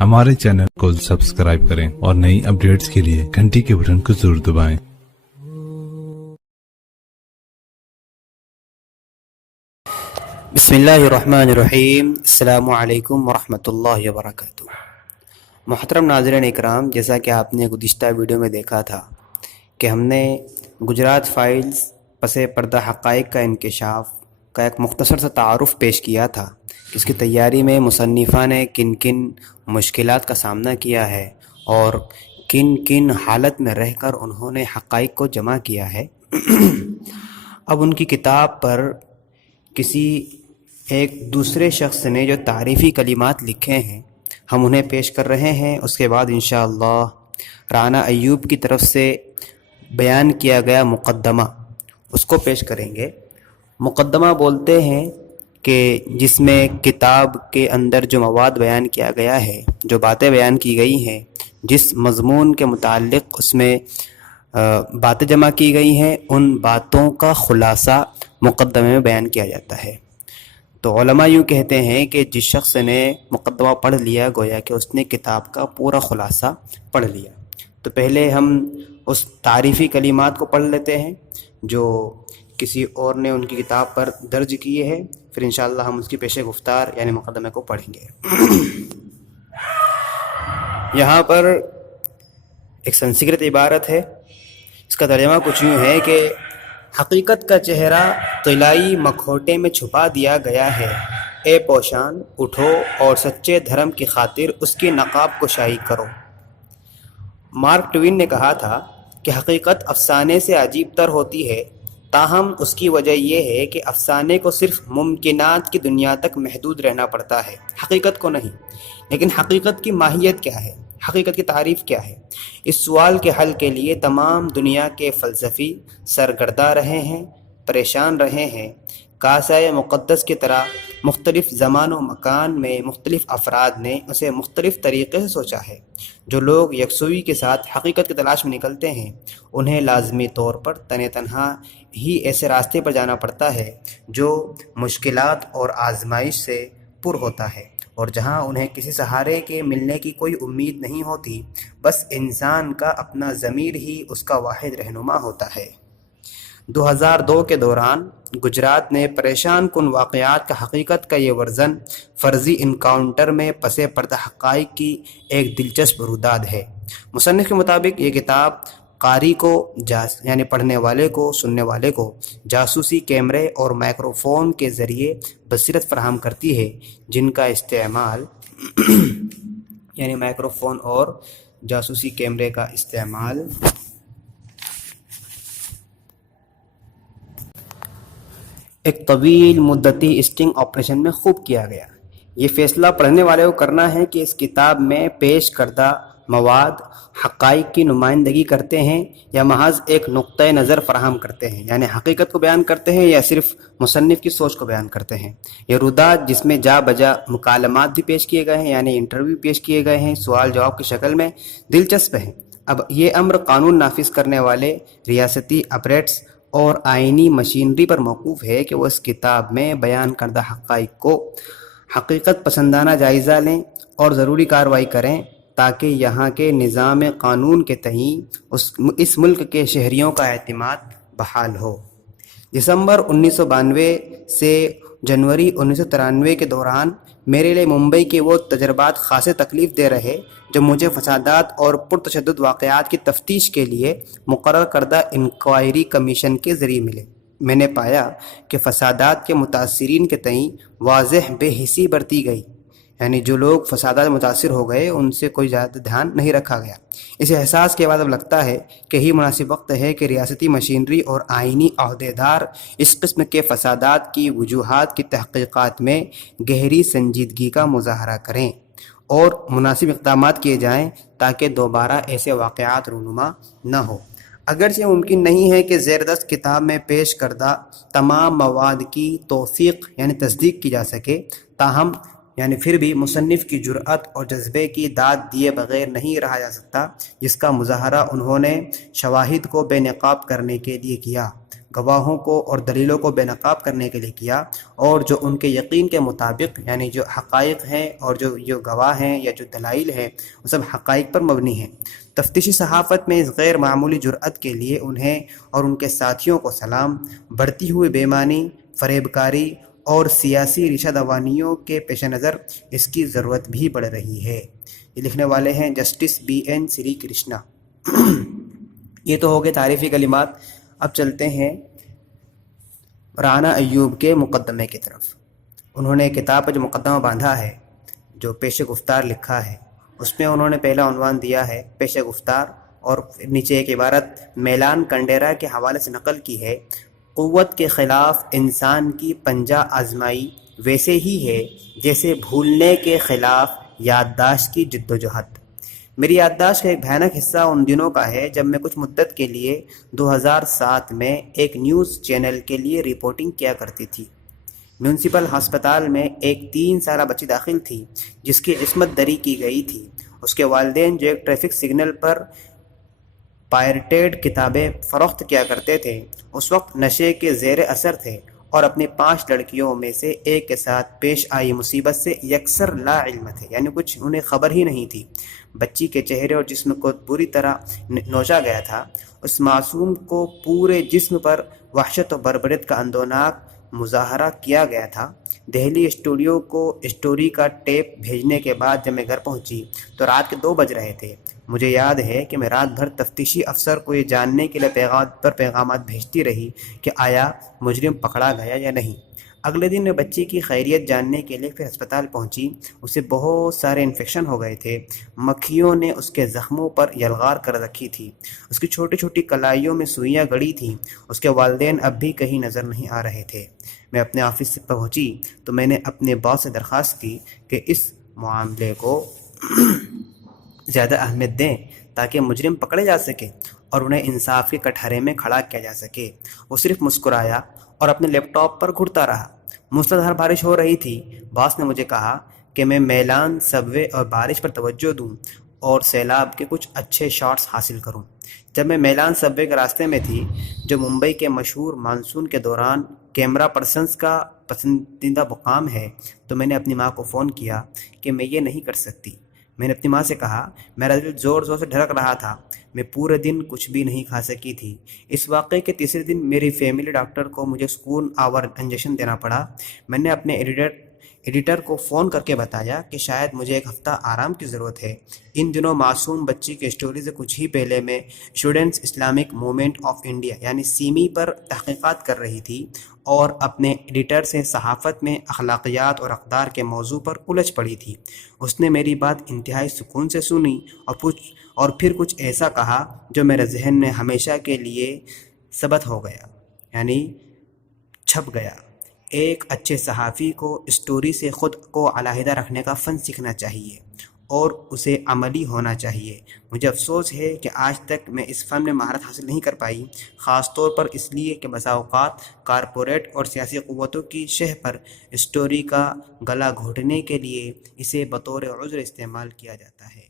हमारे चैनल को सब्सक्राइब करें और नई अपडेट्स के लिए घंटी के बटन को जरूर दबाएं। बिस्मिल्लाहिर्रहमानिर्रहीम। अस्सलामु अलैकुम वरहमतुल्लाहि वबरकातुहू। मोहतरम नाज़रीन इकराम, जैसा कि आपने गुज़िश्ता वीडियो में देखा था कि हमने गुजरात फाइल्स पसे पर्दा हक़ाइक़ का इंकशाफ का एक मुख्तसर सा तारुफ़ पेश किया था कि इसकी तैयारी में मुसन्निफ़ा ने किन किन मुश्किलात का सामना किया है और किन किन हालत में रहकर उन्होंने हक़ाइक़ को जमा किया है। अब उनकी किताब पर किसी एक दूसरे शख्स ने जो तारीफ़ी कलिमात लिखे हैं हम उन्हें पेश कर रहे हैं। उसके बाद इंशाअल्लाह राना अय्यूब की तरफ से बयान किया गया मुक़द्दमा उसको पेश करेंगे। मुक़द्दमा बोलते हैं कि जिसमें किताब के अंदर जो मवाद बयान किया गया है, जो बातें बयान की गई हैं, जिस मज़मून के मुताल्लिक़ उसमें बातें जमा की गई हैं, उन बातों का ख़ुलासा मुक़द्दमे में बयान किया जाता है। तो उलमा यूँ कहते हैं कि जिस शख्स ने मुक़द्दमा पढ़ लिया गोया कि उसने किताब का पूरा ख़ुलासा पढ़ लिया। तो पहले हम उस तारीफ़ी कलिमात को पढ़ लेते हैं जो किसी और ने उनकी किताब पर दर्ज किए हैं, फिर इंशाअल्लाह हम उसकी पेश गुफ्तार यानी मुक़द्दमे को पढ़ेंगे। यहाँ पर एक संस्कृत इबारत है, इसका तर्जुमा कुछ यूँ है कि हकीकत का चेहरा तिलाई मखौटे में छुपा दिया गया है। ए पोशान उठो और सच्चे धर्म की खातिर उसकी नकाब कुशाई करो। मार्क ट्वेन ने कहा था कि हकीकत अफसाने से अजीब तर होती है, ताहम उसकी वजह यह है कि अफसाने को सिर्फ मुमकिनात की दुनिया तक महदूद रहना पड़ता है, हकीकत को नहीं। लेकिन हकीकत की माहियत क्या है, हकीकत की तारीफ़ क्या है? इस सवाल के हल के लिए तमाम दुनिया के फ़लसफ़ी सरगर्दा रहे हैं, परेशान रहे हैं। कासाए मुक़द्दस की तरह मुख्तलिफ़ ज़मान व मकान में मुख्तलिफ़ अफराद ने उसे मुख्तलिफ़ तरीक़े से सोचा है। जो लोग यकसुई के साथ हकीकत की तलाश में निकलते हैं उन्हें लाजमी तौर पर तने तन्हा ही ऐसे रास्ते पर जाना पड़ता है जो मुश्किलात और आजमाइश से पुर होता है और जहाँ उन्हें किसी सहारे के मिलने की कोई उम्मीद नहीं होती, बस इंसान का अपना ज़मीर ही उसका वाहिद रहनुमा होता है। 2002 के दौरान गुजरात ने परेशान कुन वाक़यात का हकीकत का ये वर्ज़न फ़र्ज़ी इनकाउंटर में पसे पर्दा हक़ाइक़ की एक दिलचस्प रुदाद है। मुसन्निफ़ के मुताबिक ये किताब कारी को यानी पढ़ने वाले को, सुनने वाले को जासूसी कैमरे और माइक्रोफ़ोन के ज़रिए बसीरत फ़राहम करती है, जिनका इस्तेमाल यानी माइक्रोफ़ोन और जासूसी कैमरे का इस्तेमाल एक तवील मुद्दती स्टिंग ऑपरेशन में खूब किया गया। ये फ़ैसला पढ़ने वाले को करना है कि इस किताब में पेश करदा मवाद हक़ाइक़ की नुमाइंदगी करते हैं या महज एक नुक्ते नज़र फ़राहम करते हैं, यानी हकीकत को बयान करते हैं या सिर्फ मुसन्निफ़ की सोच को बयान करते हैं। ये रुदात जिसमें जा बजा मुकालमात भी पेश किए गए हैं, यानी इंटरव्यू पेश किए गए हैं सवाल जवाब की शक्ल में, दिलचस्प है। अब ये अम्र कानून नाफिज करने वाले रियासती अपरेट्स और आइनी मशीनरी पर मौकूफ़ है कि वो इस किताब में बयान करदा हक़ाइक़ को हकीकत पसंदाना जायज़ा लें और ज़रूरी कार्रवाई करें ताकि यहाँ के निज़ाम कानून के तहत इस मुल्क के शहरियों का एतमाद बहाल हो। दिसंबर 1992 से जनवरी 1993 के दौरान मेरे लिए मुंबई के वो तजर्बात खासे तकलीफ़ दे रहे जो मुझे फसादात और पुरतशद्दुद वाक़यात की तफ्तीश के लिए मुक़र्रर करदा इंक्वायरी कमीशन के ज़रिए मिले। मैंने पाया कि फसादात के मुतासिरीन के तईं वाज़ेह बेहिसी बरती गई, यानी जो लोग फसादात मुतासिर हो गए उनसे कोई ज़्यादा ध्यान नहीं रखा गया। इस एहसास के बाद अब लगता है कि ही मुनासिब वक्त है कि रियासती मशीनरी और आइनी अहदेदार इस किस्म के फसादात की वजूहात की तहक़ीक़ात में गहरी संजीदगी का मुज़ाहरा करें और मुनासिब इक़दामात किए जाएँ ताकि दोबारा ऐसे वाक़यात रूनुमा न हो। अगरचे मुमकिन नहीं है कि ज़ेरदस्त किताब में पेश करदा तमाम मवाद की तौसीक़ यानी तस्दीक की जा सके, ताहम यानी फिर भी मुसन्निफ़ की जुर्अत और जज्बे की दाद दिए बग़ैर नहीं रहा जा सकता, जिसका मुज़ाहरा उन्होंने शवाहिद को बेनकाब करने के लिए किया। گواہوں کو اور دلیلوں کو بے نقاب کرنے کے لیے کیا، اور جو ان کے یقین کے مطابق یعنی جو حقائق ہیں اور جو گواہ ہیں یا جو دلائل ہیں وہ سب حقائق پر مبنی ہیں۔ تفتیشی صحافت میں اس غیر معمولی جرأت کے لیے انہیں اور ان کے ساتھیوں کو سلام۔ بڑھتی ہوئی بے ایمانی، فریب کاری اور سیاسی ریشہ دوانیوں کے پیش نظر اس کی ضرورت بھی بڑھ رہی ہے۔ یہ لکھنے والے ہیں جسٹس بی این سری کرشنا۔ یہ تو ہو گئے تعریفی کلمات۔ اب چلتے ہیں رانا ایوب کے مقدمے کی طرف۔ انہوں نے کتاب پر جو مقدمہ باندھا ہے، جو پیش گفتار لکھا ہے، اس میں انہوں نے پہلا عنوان دیا ہے پیش گفتار، اور نیچے ایک عبارت میلان کنڈیرا کے حوالے سے نقل کی ہے: قوت کے خلاف انسان کی پنجہ آزمائی ویسے ہی ہے جیسے بھولنے کے خلاف یادداشت کی جدوجہد۔ میری یادداشت کا ایک بھیانک حصہ ان دنوں کا ہے جب میں کچھ مدت کے لیے 2007 میں ایک نیوز چینل کے لیے رپورٹنگ کیا کرتی تھی۔ میونسپل ہسپتال میں ایک 3 سالہ بچی داخل تھی جس کی عصمت دری کی گئی تھی۔ اس کے والدین جو ایک ٹریفک سگنل پر پائرٹیڈ کتابیں فروخت کیا کرتے تھے، اس وقت نشے کے زیر اثر تھے اور اپنی 5 لڑکیوں میں سے ایک کے ساتھ پیش آئی مصیبت سے یکسر لا علم تھے، یعنی کچھ انہیں خبر ہی نہیں تھی۔ بچی کے چہرے اور جسم کو بری طرح نوچا گیا تھا۔ اس معصوم کو پورے جسم پر وحشت و بربریت کا اندوناک مظاہرہ کیا گیا تھا۔ دہلی اسٹوڈیو کو اسٹوری کا ٹیپ بھیجنے کے بعد جب میں گھر پہنچی تو رات کے 2 بج رہے تھے۔ مجھے یاد ہے کہ میں رات بھر تفتیشی افسر کو یہ جاننے کے لیے پیغامات بھیجتی رہی کہ آیا مجرم پکڑا گیا یا نہیں۔ اگلے دن میں بچی کی خیریت جاننے کے لیے پھر ہسپتال پہنچی۔ اسے بہت سارے انفیکشن ہو گئے تھے۔ مکھیوں نے اس کے زخموں پر یلغار کر رکھی تھی۔ اس کی چھوٹی چھوٹی کلائیوں میں سوئیاں گڑی تھیں۔ اس کے والدین اب بھی کہیں نظر نہیں آ رہے تھے۔ میں اپنے آفس سے پہنچی تو میں نے اپنے باس سے درخواست کی کہ اس معاملے کو زیادہ اہمیت دیں تاکہ مجرم پکڑے جا سکے اور انہیں انصاف کے کٹہرے میں کھڑا کیا جا سکے۔ وہ صرف مسکرایا اور اپنے لیپ ٹاپ پر گھڑتا رہا۔ موسلادھار بارش ہو رہی تھی۔ باس نے مجھے کہا کہ میں میلان سب وے اور بارش پر توجہ دوں اور سیلاب کے کچھ اچھے شاٹس حاصل کروں۔ جب میں میلان سب وے کے راستے میں تھی، جو ممبئی کے مشہور مانسون کے دوران کیمرہ پرسنز کا پسندیدہ مقام ہے، تو میں نے اپنی ماں کو فون کیا کہ میں یہ نہیں کر سکتی۔ میں نے اپنی ماں سے کہا میرا دل زور زور سے دھڑک رہا تھا۔ میں پورے دن کچھ بھی نہیں کھا سکی تھی۔ اس واقعے کے تیسرے دن میری فیملی ڈاکٹر کو مجھے سکون آور انجیکشن دینا پڑا۔ میں نے اپنے ایڈیٹر کو فون کر کے بتایا کہ شاید مجھے 1 ہفتہ آرام کی ضرورت ہے۔ ان دنوں معصوم بچی کے اسٹوری سے کچھ ہی پہلے میں students Islamic movement of India یعنی سیمی پر تحقیقات کر رہی تھی اور اپنے ایڈیٹر سے صحافت میں اخلاقیات اور اقدار کے موضوع پر الجھ پڑی تھی۔ اس نے میری بات انتہائی سکون سے سنی اور پھر کچھ ایسا کہا جو میرے ذہن میں ہمیشہ کے لیے ثبت ہو گیا، یعنی چھپ گیا۔ ایک اچھے صحافی کو اسٹوری سے خود کو علیحدہ رکھنے کا فن سیکھنا چاہیے اور اسے عملی ہونا چاہیے۔ مجھے افسوس ہے کہ آج تک میں اس فن میں مہارت حاصل نہیں کر پائی، خاص طور پر اس لیے کہ بسا اوقات کارپوریٹ اور سیاسی قوتوں کی شہ پر اسٹوری کا گلا گھونٹنے کے لیے اسے بطور عذر استعمال کیا جاتا ہے۔